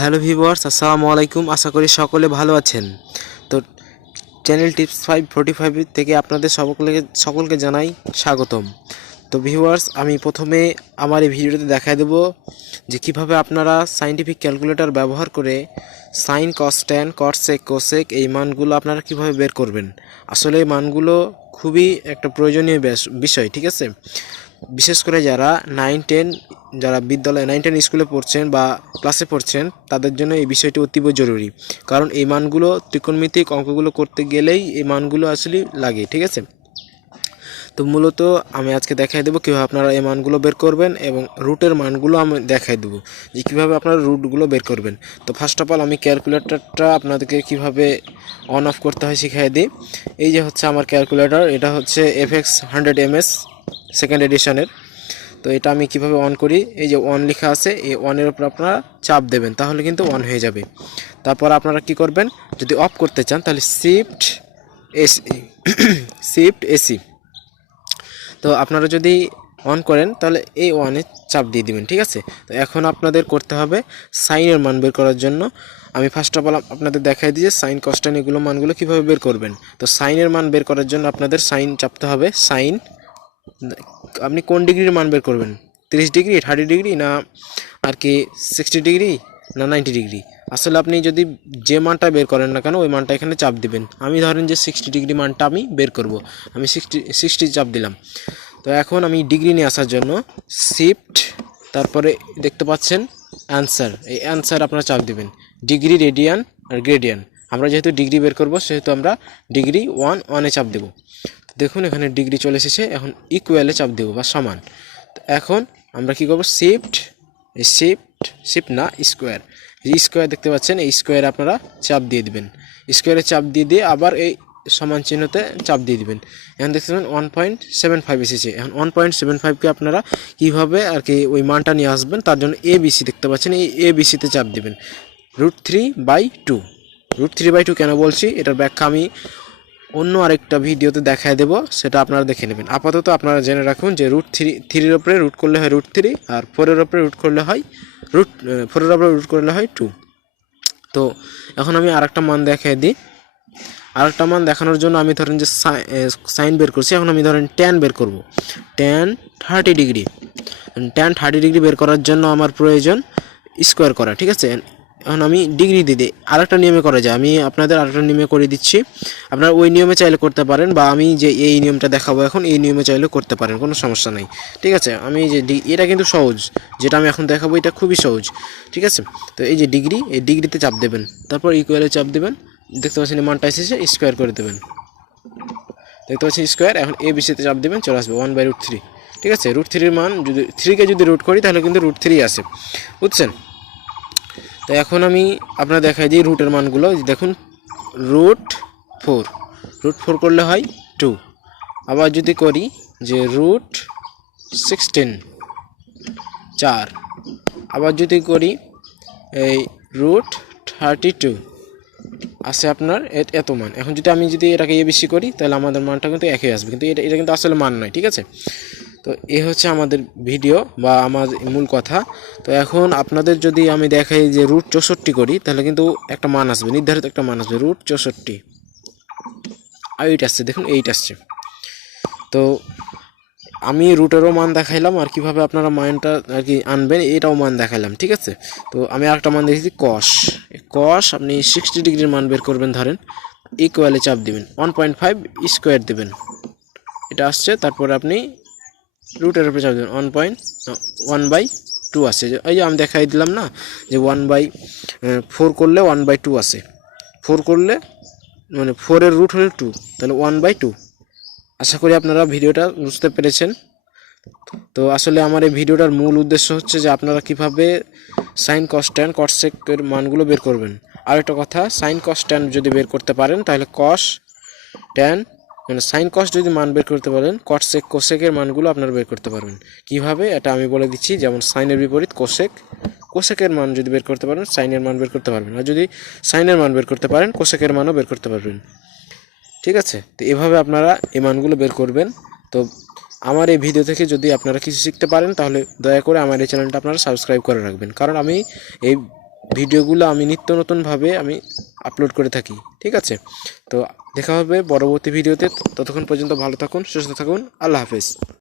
Hello viewers, আসসালামু আলাইকুম। আশা করি সকলে ভালো আছেন। তো চ্যানেল টিপস 545 থেকে আপনাদের সকলকে জানাই স্বাগতম। তো ভিউয়ার্স, আমি প্রথমে আমার এই ভিডিওতে দেখায় দেব যে কিভাবে আপনারা সাইন্টিফিক ক্যালকুলেটর ব্যবহার করে সাইন, কস, ট্যান, কট, সেক, কোসেক এই মানগুলো আপনারা কিভাবে বের করবেন। আসলে এই মানগুলো খুবই একটা প্রয়োজনীয় বিষয়, ঠিক আছে। বিশেষ করে যারা 9-10 যারা বিদ্যালয়ে 9-10 স্কুলে পড়ছেন বা ক্লাসে পড়ছেন তাদের জন্য এই বিষয়টি অতীব জরুরি, কারণ এই মানগুলো ত্রিকোণমিতিক অঙ্কগুলো করতে গেলেই এই মানগুলো আসলে লাগে, ঠিক আছে। তো মূলত আমি আজকে দেখাই দেবো কীভাবে আপনারা এই মানগুলো বের করবেন এবং রুটের মানগুলো আমি দেখাই দেবো যে কীভাবে আপনারা রুটগুলো বের করবেন। তো ফার্স্ট অফ অল আমি ক্যালকুলেটরটা আপনাদেরকে কীভাবে অন অফ করতে হয় শিখিয়ে দিই। এই যে হচ্ছে আমার ক্যালকুলেটর, এটা হচ্ছে FX 100 MS সেকেন্ড এডিশনের। তো এটা আমি কিভাবে অন করি, এই যে অন লেখা আছে, এই অনের উপর আপনারা চাপ দেবেন, তাহলে কিন্তু অন হয়ে যাবে। তারপর আপনারা কি করবেন, যদি অফ করতে চান তাহলে শিফট এসি। তো আপনারা যদি অন করেন তাহলে এই ওয়ানে চাপ দিয়ে দিবেন, ঠিক আছে। তো এখন আপনাদের করতে হবে সাইনের মান বের করার জন্য। আমি ফার্স্ট অফ অল আপনাদের দেখাই দিই যে সাইন, কস, ট্যান এগুলো মানগুলো কীভাবে বের করবেন। তো সাইনের মান বের করার জন্য আপনাদের সাইন চাপতে হবে। সাইন, আপনি কোন ডিগ্রির মান বের করবেন, 30 ডিগ্রি, 30 ডিগ্রি, না আর কি 60 ডিগ্রি, না 90 ডিগ্রি। আসলে আপনি যদি যে মানটা বের করেন না কেন ওই মানটা এখানে চাপ দিবেন। আমি ধরেন যে 60 ডিগ্রি মানটা আমি বের করব, আমি 60 চাপ দিলাম। তো এখন আমি ডিগ্রি নিয়ে আসার জন্য শিফট, তারপরে দেখতে পাচ্ছেন অ্যান্সার, এই অ্যান্সার আপনারা চাপ দিবেন। ডিগ্রি, রেডিয়ান আর গ্রেডিয়ান, আমরা যেহেতু ডিগ্রি বের করব সেহেতু আমরা ডিগ্রি 1 চাপ দেব। দেখুন এখানে ডিগ্রি চলে এসেছে, এখন ইকুয়ালে চাপ দেব বা সমান। তো এখন আমরা কি করব, শিফট না স্কোয়ার, স্কোয়ার দেখতে পাচ্ছেন, এই স্কোয়ারে আপনারা চাপ দিয়ে দিবেন। স্কোয়ারে চাপ দিয়ে আবার এই সমান চিহ্নতে চাপ দিয়ে দিবেন। এখন দেখতে পাচ্ছেন 1.75 এসেছে। এখন 1.75কে আপনারা কীভাবে আর কি ওই মানটা নিয়ে আসবেন, তার জন্য ABC দেখতে পাচ্ছেন, এই ABCতে চাপ দিবেন। √3/2, √3/2 কেন বলছি এটার ব্যাখ্যা আমি অন্য আরেকটা ভিডিওতে দেখায় দেব, সেটা আপনারা দেখে নেবেন। আপাতত আপনারা জেনে রাখুন যে √3 ওপরে রুট করলে হয় √3, আর 4-এর ওপরে রুট করলে হয় 2। তো এখন আমি আরেকটা মান দেখাই দিই। আরেকটা মান দেখানোর জন্য আমি ধরেন যে সাইন বের করছি, এখন আমি ধরেন ট্যান বের করব। ট্যান 30 ডিগ্রি, ট্যান 30 ডিগ্রি বের করার জন্য আমার প্রয়োজন স্কোয়ার করা, ঠিক আছে। এখন আমি ডিগ্রি দিয়ে দিই, আরেকটা নিয়মে করা যায়, আমি আপনাদের আরেকটা নিয়মে করে দিচ্ছি। আপনারা ওই নিয়মে চাইলে করতে পারেন, বা আমি যে এই নিয়মটা দেখাবো এখন এই নিয়মে চাইলে করতে পারেন, কোনো সমস্যা নেই, ঠিক আছে। আমি যে এটা কিন্তু সহজ, যেটা আমি এখন দেখাবো এটা খুবই সহজ, ঠিক আছে। তো এই যে ডিগ্রি, এই ডিগ্রিতে চাপ দেবেন, তারপর ইকুয়ালে চাপ দেবেন, দেখতে পাচ্ছেন মানটা এসেছে, স্কোয়ার করে দেবেন, দেখতে পাচ্ছেন স্কোয়ার। এখন ABCতে চাপ দেবেন, চলে আসবে 1/√3, ঠিক আছে। √3-এর মান যদি 3কে যদি রুট করি তাহলে কিন্তু √3 আসে, বুঝছেন। তো এখন আমি আপনার দেখাই দিই রুটের মানগুলো। দেখুন √4 করলে হয় 2। আবার যদি করি যে √16 4, আবার যদি করি এই √32 আসে আপনার এত মান। এখন যদি আমি এটাকে ABC করি তাহলে আমাদের মানটা কিন্তু একই আসবে, কিন্তু এটা কিন্তু আসলে মান নয়, ঠিক আছে। তো এই হচ্ছে আমাদের ভিডিও বা আমার মূল কথা। তো এখন আপনাদের যদি আমি দেখাই যে √64 করি তাহলে কিন্তু একটা মান আসবে, নির্ধারিত একটা মান আসবে, √64 8 আসছে, দেখুন 8 আসছে। তো আমি রুটেরও মান দেখাইলাম, আর কিভাবে আপনারা মানটা আর কি আনবেন এটাও মান দেখাইলাম, ঠিক আছে। তো আমি আরেকটা মান দেখেছি কস, আপনি 60 ডিগ্রির মান বের করবেন, ধরেন ইকুয়ালে চাপ দিবেন, 1.5 স্কোয়ার দেবেন, এটা আসছে। তারপরে আপনি রুটের উপরে চাপ দেবেন, 1/2 আসে। এই যে আমি দেখাই দিলাম না যে 1/4 করলে 1/2 আসে, 4 করলে মানে 4-এর রুট হলে 2, তাহলে 1/2। আশা করি আপনারা ভিডিওটা বুঝতে পেরেছেন। তো আসলে আমার এই ভিডিওটার মূল উদ্দেশ্য হচ্ছে যে আপনারা কিভাবে সাইন, কস, ট্যান, কট, সেকের মানগুলো বের করবেন। আর একটা কথা, সাইন, কস, ট্যান যদি বের করতে পারেন তাহলে কস, ট্যান মানে সাইন, কস যদি মান বের করতে পারেন, কট, সেক, কোসেকের মানগুলো আপনারা বের করতে পারবেন। কিভাবে এটা আমি বলে দিচ্ছি। যেমন সাইনের বিপরীত কোসেকের মান যদি বের করতে পারেন সাইনের মান বের করতে পারবেন, আর যদি সাইনের মান বের করতে পারেন কোসেকের মানও বের করতে পারবেন, ঠিক আছে। তো এভাবে আপনারা এই মানগুলো বের করবেন। তো আমার এই ভিডিও থেকে যদি আপনারা কিছু শিখতে পারেন তাহলে দয়া করে আমার এই চ্যানেলটা আপনারা সাবস্ক্রাইব করে রাখবেন, কারণ আমি এই ভিডিওগুলো আমি নিত্য নতুনভাবে আমি আপলোড করে থাকি। ঠিক আছে, তো দেখা হবে পরবর্তী ভিডিওতে। ততক্ষণ পর্যন্ত ভালো থাকুন, সুস্থ থাকুন। আল্লাহ হাফেজ।